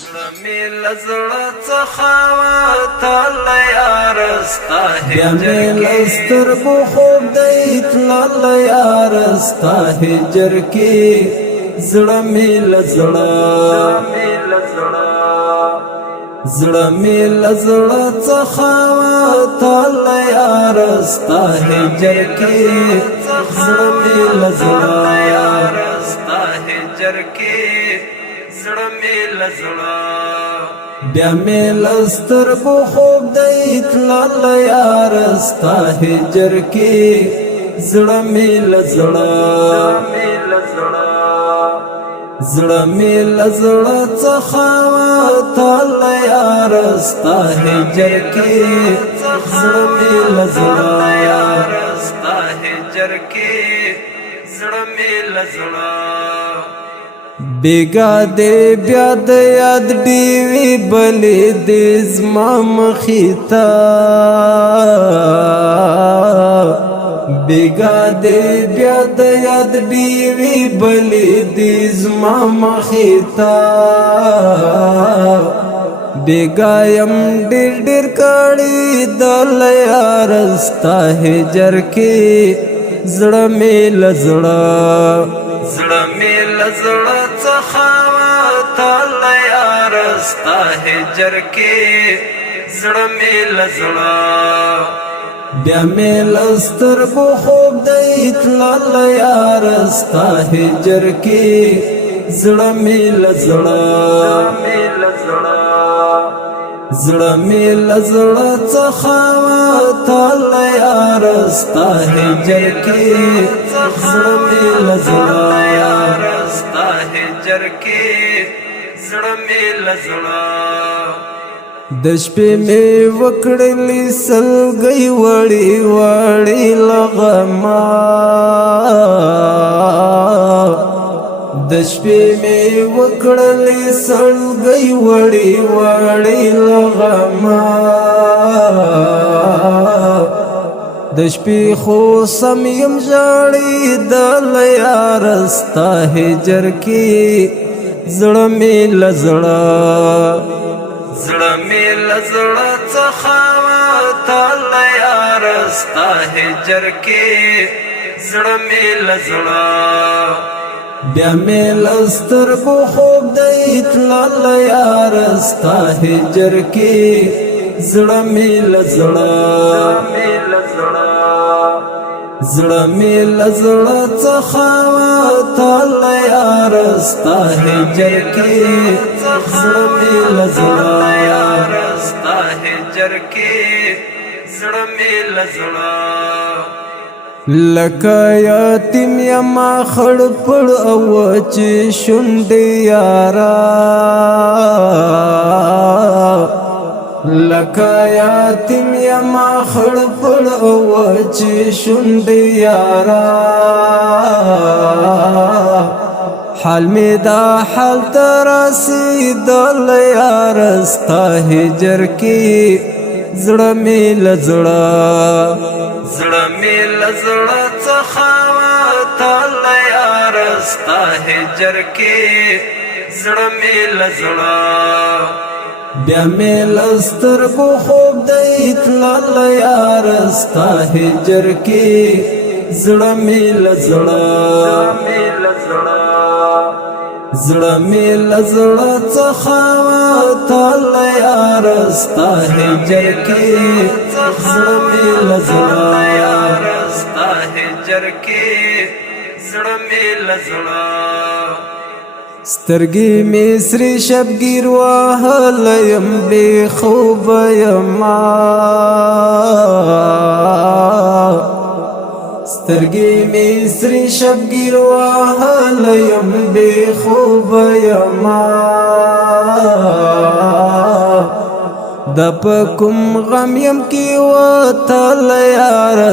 زړه مې له زړه څخه وتلی یاره ستا هجر کې بیا مې له سترګو خوب دی تللی یاره ستا هجر کې زړه مې له زړه څخه وتلی یاره ستا هجر کې زړه مې له زړه بیا مې له سترګو خوب دی تللی یاره ستا هجر کې زړه مې له زړه څخه وتلی یاره ستا هجر کې زړه مې له زړه بیگا دے بیا د یاد ډیوی بلې دې زما مخې ته بیگا دے بیا د یاد ډیوی بلې دې زما مخې ته بیگا یم ډېر ډېر کړي دلی یاره ستا هجر کې زړه مې له زړه څخه وتلی یاره ستا هجر کې زړه مې له زړه بیا مې له سترګو خوب دی تللی یاره ستا هجر کې زړه مې له زړه څخه وتلی یاره ستا هجر کې زړه مې له زړه د شپې مې وکړلې سلګۍ وړې وړې لغما د شپې مې وکړلې سلګۍ وړې وړې لغما د شپې خو سم یم ژاړې دلی یاره ستا هجر کې زړه مې له زړه څخه وتلی یاره ستا هجر کې زړه مې له زړه بیا مې له سترګو خوب دی تللی یاره ستا هجر کې زړه مې له زړه څخه وتلی یاره ستا هجر کې زړه مې له زړه لکه یتیم یما خړ پړ او چې شونډې یاره لکه یتیم یما خړ پړ او چې شونډې یاره حال می دا حال ته رسېدلی یاره ستا هجر کې زړه مې له زړه څخه وتلی یاره ستا هجر کې زړه مې له زړه بیا مې له سترګو خوب دی تللی یاره ستا هجر کې زړه مې له زړه څخه وتلی یاره ستا هجر کې زړه مې له زړه سترګې مې سرې شبګیر وهلی یم بې خوبه یما سترګې مې سرې شبګیر وهلی یم بې خوبه یما د په کوم غم یم کې وتلی یاره